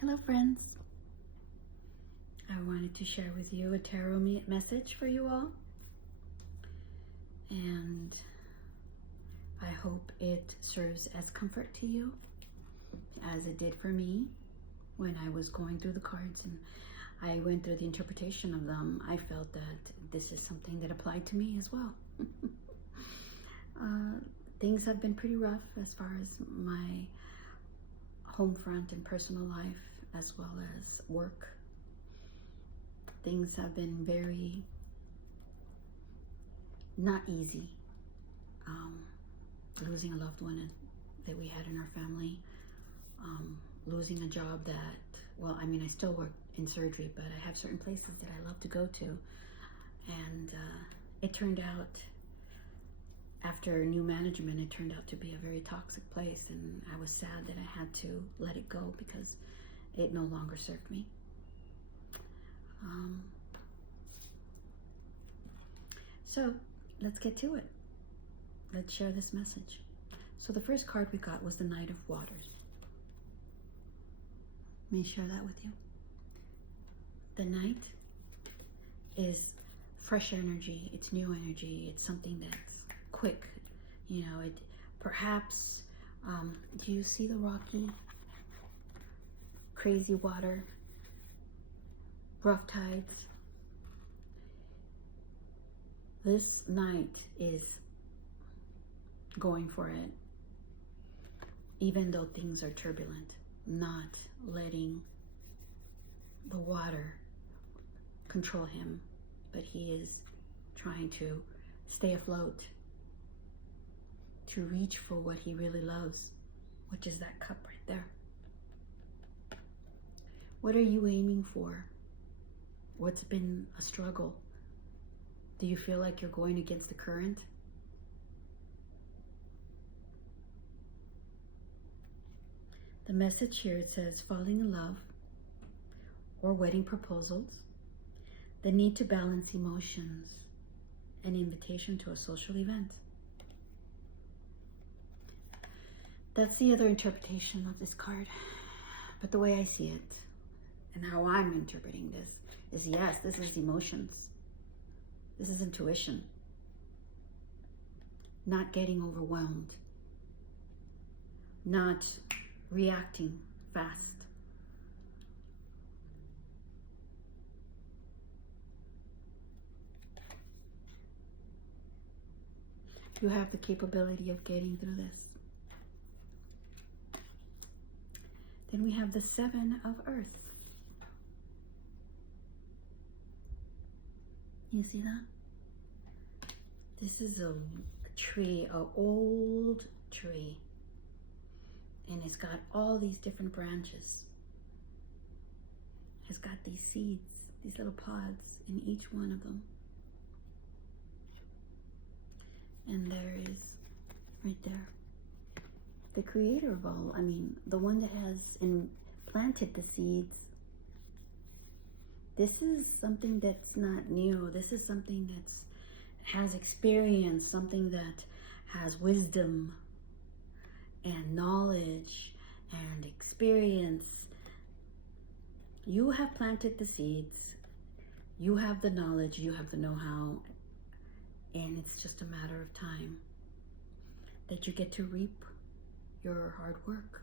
Hello friends, I wanted to share with you a tarot message for you all, and I hope it serves as comfort to you as it did for me when I was going through the cards and I went through the interpretation of them. I felt that this is something that applied to me as well. Things have been pretty rough as far as my home front and personal life, as well as work. Things have been very not easy. Losing a loved one that we had in our family, losing a job that, well, I mean, I still work in surgery, but I have certain places that I love to go to. And it turned out, after new management, it turned out to be a very toxic place, and I was sad that I had to let it go because it no longer served me. So let's get to it. Let's share this message. So the first card we got was the Knight of Waters. Let me share that with you. The Knight is fresh energy. It's new energy. It's something that's quick. You know, it perhaps, do you see the rocky, crazy water, rough tides? This Knight is going for it, even though things are turbulent, not letting the water control him, but he is trying to stay afloat, to reach for what he really loves, which is that cup right there. What are you aiming for? What's been a struggle? Do you feel like you're going against the current? The message here, it says falling in love or wedding proposals, the need to balance emotions, an invitation to a social event. That's the other interpretation of this card. But the way I see it and how I'm interpreting this is, yes, this is emotions. This is intuition. Not getting overwhelmed. Not reacting fast. You have the capability of getting through this. Then we have the Seven of Earth. You see that? This is a tree, an old tree. And it's got all these different branches. It's got these seeds, these little pods in each one of them. And there is, right there, the creator of all, I mean, the one that has planted the seeds. This is something that's not new. This is something that's has experience, something that has wisdom and knowledge and experience. You have planted the seeds. You have the knowledge. You have the know-how. And it's just a matter of time that you get to reap your hard work.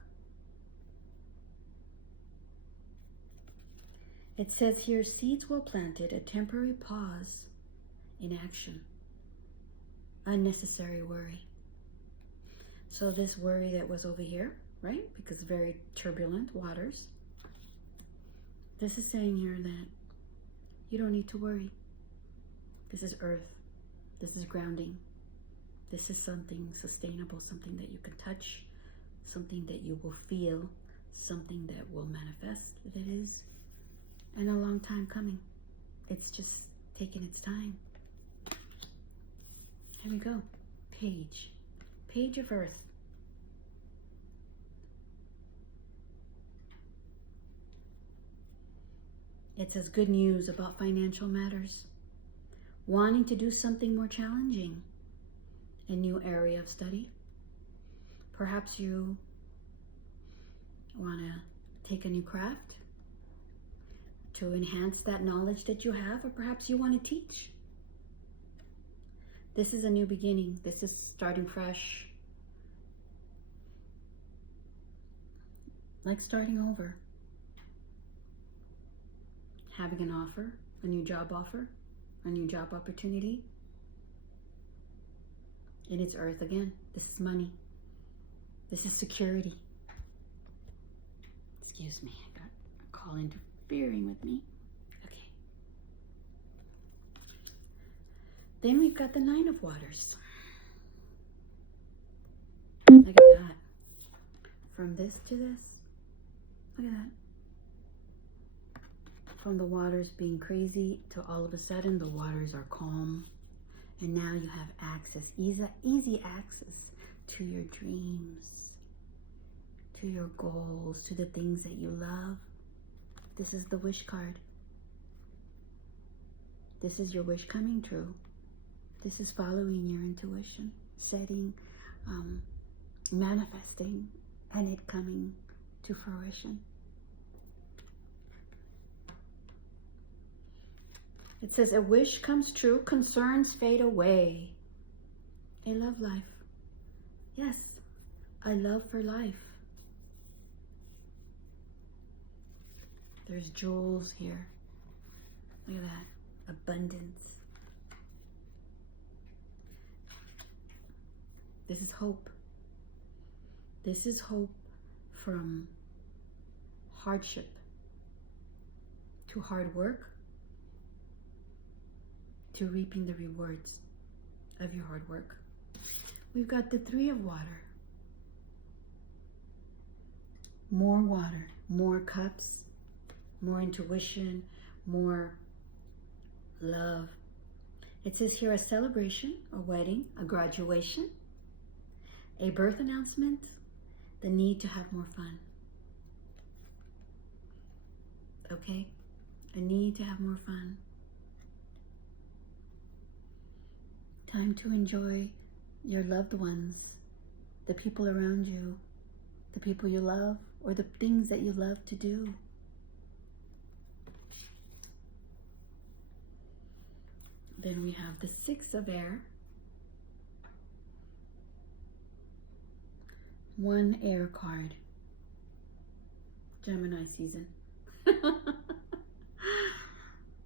It says here, seeds well planted, a temporary pause in action, unnecessary worry. So this worry that was over here, right? Because very turbulent waters. This is saying here that you don't need to worry. This is earth. This is grounding. This is something sustainable, something that you can touch, something that you will feel, something that will manifest. It is and a long time coming. It's just taking its time. Here we go. Page. Page of Earth. It says good news about financial matters. Wanting to do something more challenging. A new area of study. Perhaps you want to take a new craft to enhance that knowledge that you have, or perhaps you want to teach. This is a new beginning. This is starting fresh. Like starting over. Having an offer, a new job offer, a new job opportunity. And it's earth again. This is money. This is security. Excuse me, I got a call interfering with me. Okay. Then we've got the Nine of Waters. Look at that. From this to this. Look at that. From the waters being crazy to all of a sudden the waters are calm. And now you have access, easy access to your dreams, to your goals, to the things that you love. This is the wish card. This is your wish coming true. This is following your intuition, setting, manifesting, and it coming to fruition. It says, a wish comes true, concerns fade away. I love life. Yes, I love for life. There's jewels here. Look at that. Abundance. This is hope. This is hope from hardship to hard work to reaping the rewards of your hard work. We've got the Three of Water. More water, more cups, more intuition, more love. It says here a celebration, a wedding, a graduation, a birth announcement, the need to have more fun. Okay? A need to have more fun. Time to enjoy your loved ones, the people around you, the people you love, or the things that you love to do. Then we have the Six of Air. One air card. Gemini season.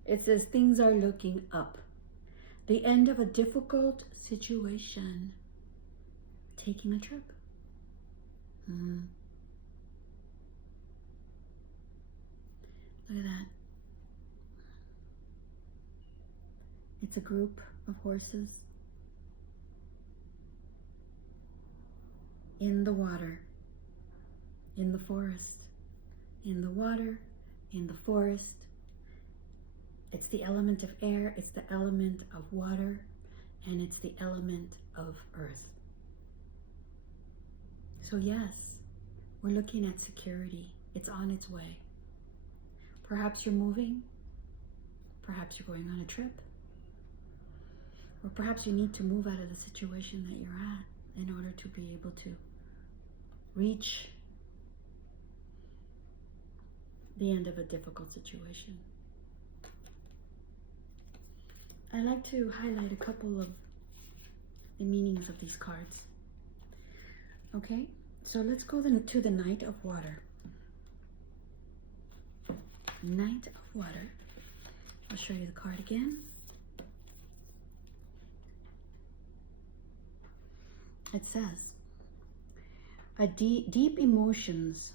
It says things are looking up. The end of a difficult situation. Taking a trip. Look at that. It's a group of horses in the water, in the forest, in the water, in the forest. It's the element of air, it's the element of water, and it's the element of earth. So yes, we're looking at security. It's on its way. Perhaps you're moving. Perhaps you're going on a trip. Or perhaps you need to move out of the situation that you're at in order to be able to reach the end of a difficult situation. I like to highlight a couple of the meanings of these cards. Okay, so let's go to the Knight of Water. Knight of Water. I'll show you the card again. It says, deep emotions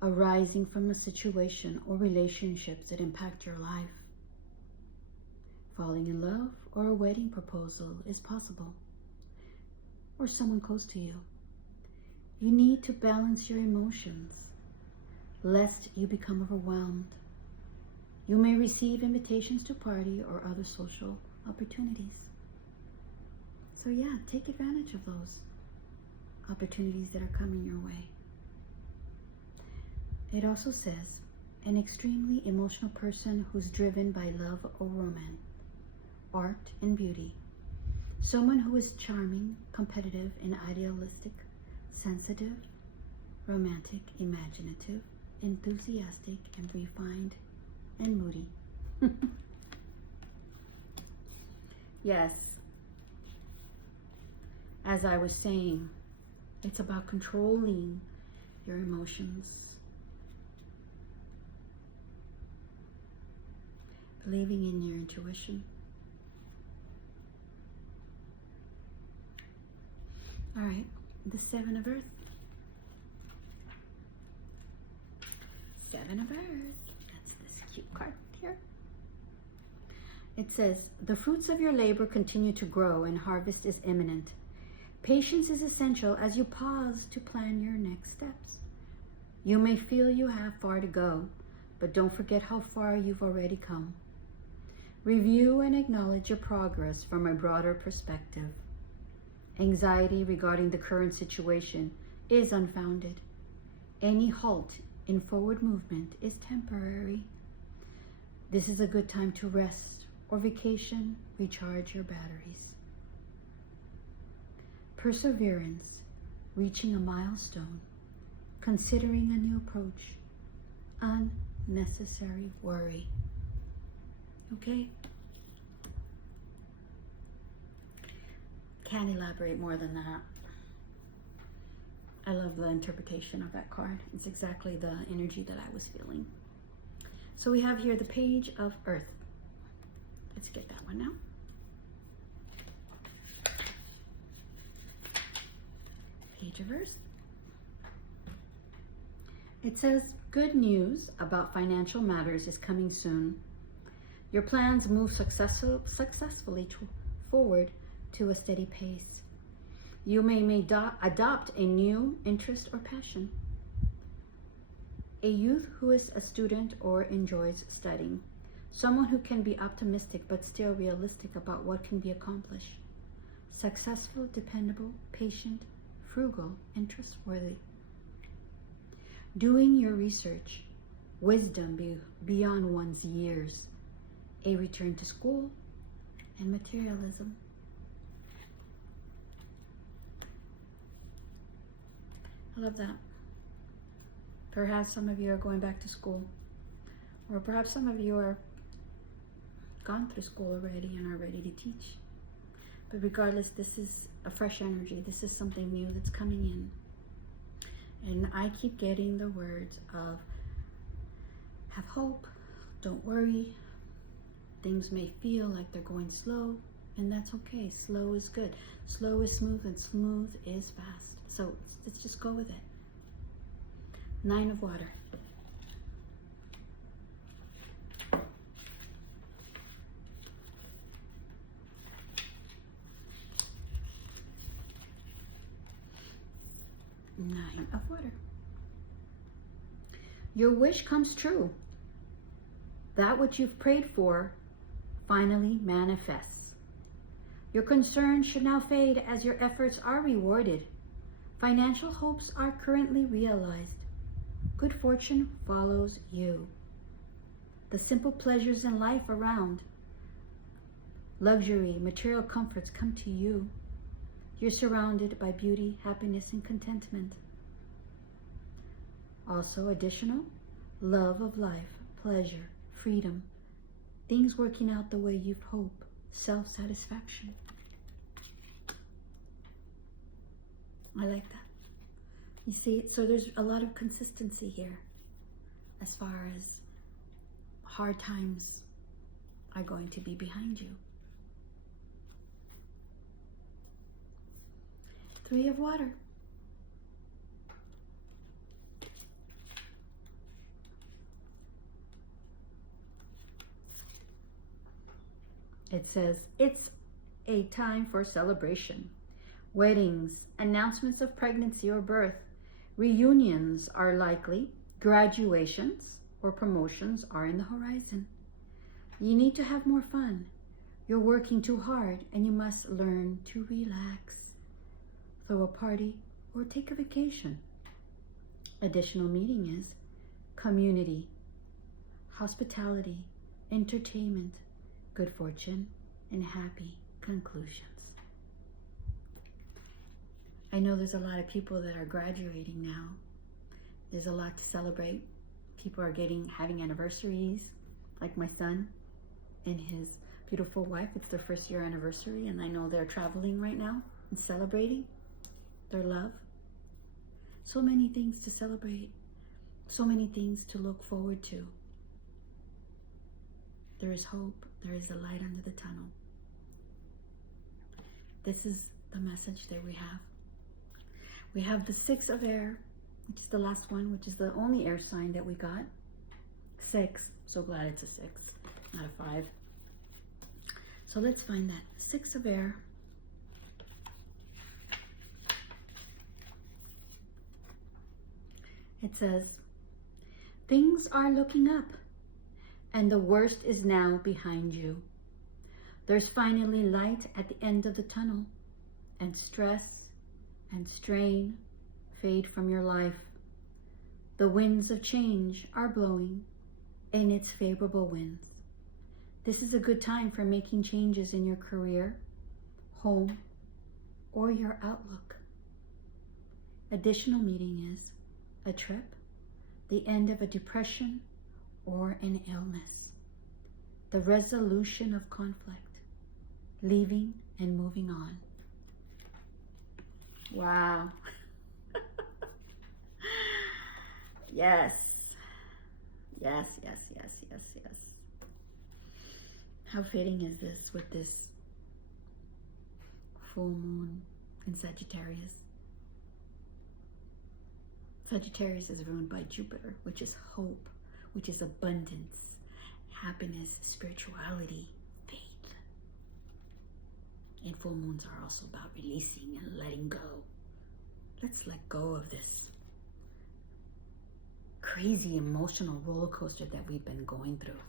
arising from a situation or relationships that impact your life. Falling in love or a wedding proposal is possible, or someone close to you. You need to balance your emotions, lest you become overwhelmed. You may receive invitations to party or other social opportunities. So yeah, take advantage of those opportunities that are coming your way. It also says, an extremely emotional person who's driven by love or romance, art and beauty. Someone who is charming, competitive, and idealistic, sensitive, romantic, imaginative, enthusiastic, and refined, and moody. Yes, as I was saying, it's about controlling your emotions, believing in your intuition. All right, the Seven of Earth. Seven of Earth. That's this cute card here. It says, the fruits of your labor continue to grow and harvest is imminent. Patience is essential as you pause to plan your next steps. You may feel you have far to go, but don't forget how far you've already come. Review and acknowledge your progress from a broader perspective. Anxiety regarding the current situation is unfounded. Any halt in forward movement is temporary. This is a good time to rest or vacation, recharge your batteries. Perseverance, reaching a milestone, considering a new approach, unnecessary worry. Okay? Can't elaborate more than that. I love the interpretation of that card. It's exactly the energy that I was feeling. So we have here the Page of Earth. Let's get that one now. Page of Earth. It says, good news about financial matters is coming soon. Your plans move successfully forward to a steady pace. You may adopt a new interest or passion. A youth who is a student or enjoys studying. Someone who can be optimistic but still realistic about what can be accomplished. Successful, dependable, patient, frugal, and trustworthy. Doing your research. Wisdom beyond one's years. A return to school and materialism. I love that. Perhaps some of you are going back to school, or perhaps some of you are gone through school already and are ready to teach. But regardless, this is a fresh energy. This is something new that's coming in. And I keep getting the words of have hope, don't worry. Things may feel like they're going slow, and that's okay. Slow is good. Slow is smooth, and smooth is fast. So let's just go with it. Nine of Water. Nine of Water. Your wish comes true. That which you've prayed for finally manifests. Your concerns should now fade as your efforts are rewarded. Financial hopes are currently realized. Good fortune follows you. The simple pleasures in life around. Luxury, material comforts come to you. You're surrounded by beauty, happiness, and contentment. Also additional, love of life, pleasure, freedom, things working out the way you've hoped, self-satisfaction. I like that. You see, so there's a lot of consistency here as far as hard times are going to be behind you. Three of Water. It says, it's a time for celebration. Weddings, announcements of pregnancy or birth, reunions are likely, graduations or promotions are in the horizon. You need to have more fun. You're working too hard and you must learn to relax. Throw a party or take a vacation. Additional meaning is community, hospitality, entertainment, good fortune, and happy conclusions. I know there's a lot of people that are graduating now, There's a lot to celebrate. People are having anniversaries, like my son and his beautiful wife. It's their 1st year anniversary, and I know they're traveling right now and celebrating their love. So many things to celebrate, so many things to look forward to. There is hope. There is a light under the tunnel. This is the message that we have. We have the 6 of air, which is the last one, which is the only air sign that we got. 6. So glad it's a 6, not a 5. So let's find that. 6 of air. It says, things are looking up, and the worst is now behind you. There's finally light at the end of the tunnel, and stress and strain fade from your life. The winds of change are blowing, and it's favorable winds. This is a good time for making changes in your career, home, or your outlook. Additional meaning is a trip, the end of a depression or an illness, the resolution of conflict, leaving and moving on. Wow. Yes. Yes, yes, yes, yes, yes. How fitting is this with this full moon in Sagittarius? Sagittarius is ruled by Jupiter, which is hope, which is abundance, happiness, spirituality, faith. And full moons are also about releasing and letting go. Let's let go of this crazy emotional roller coaster that we've been going through.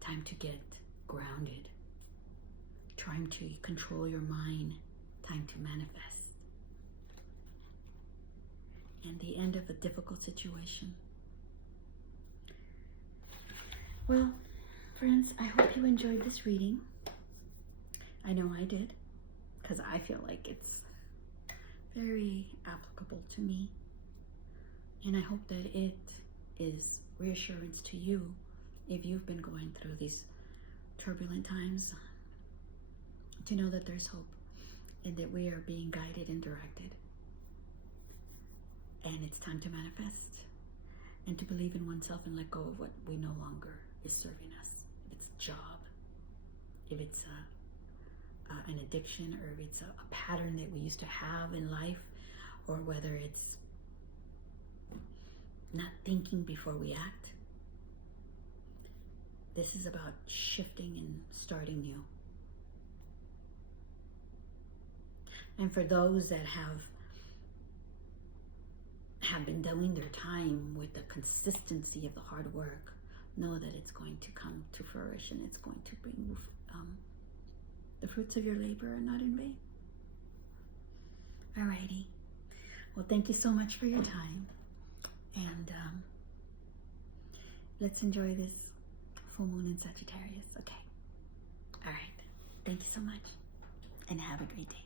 Time to get grounded. Time to control your mind. Time to manifest. And the end of a difficult situation. Well, friends, I hope you enjoyed this reading. I know I did, because I feel like it's very applicable to me. And I hope that it is reassurance to you if you've been going through these turbulent times, to know that there's hope and that we are being guided and directed. And it's time to manifest and to believe in oneself and let go of what we no longer is serving us. If it's a job, if it's an addiction, or if it's a pattern that we used to have in life, or whether it's not thinking before we act. This is about shifting and starting new. And for those that have been doing their time with the consistency of the hard work, know that it's going to come to fruition. It's going to bring the fruits of your labor are not in vain. Alrighty. Well, thank you so much for your time. And let's enjoy this full moon in Sagittarius. Okay. All right. Thank you so much. And have a great day.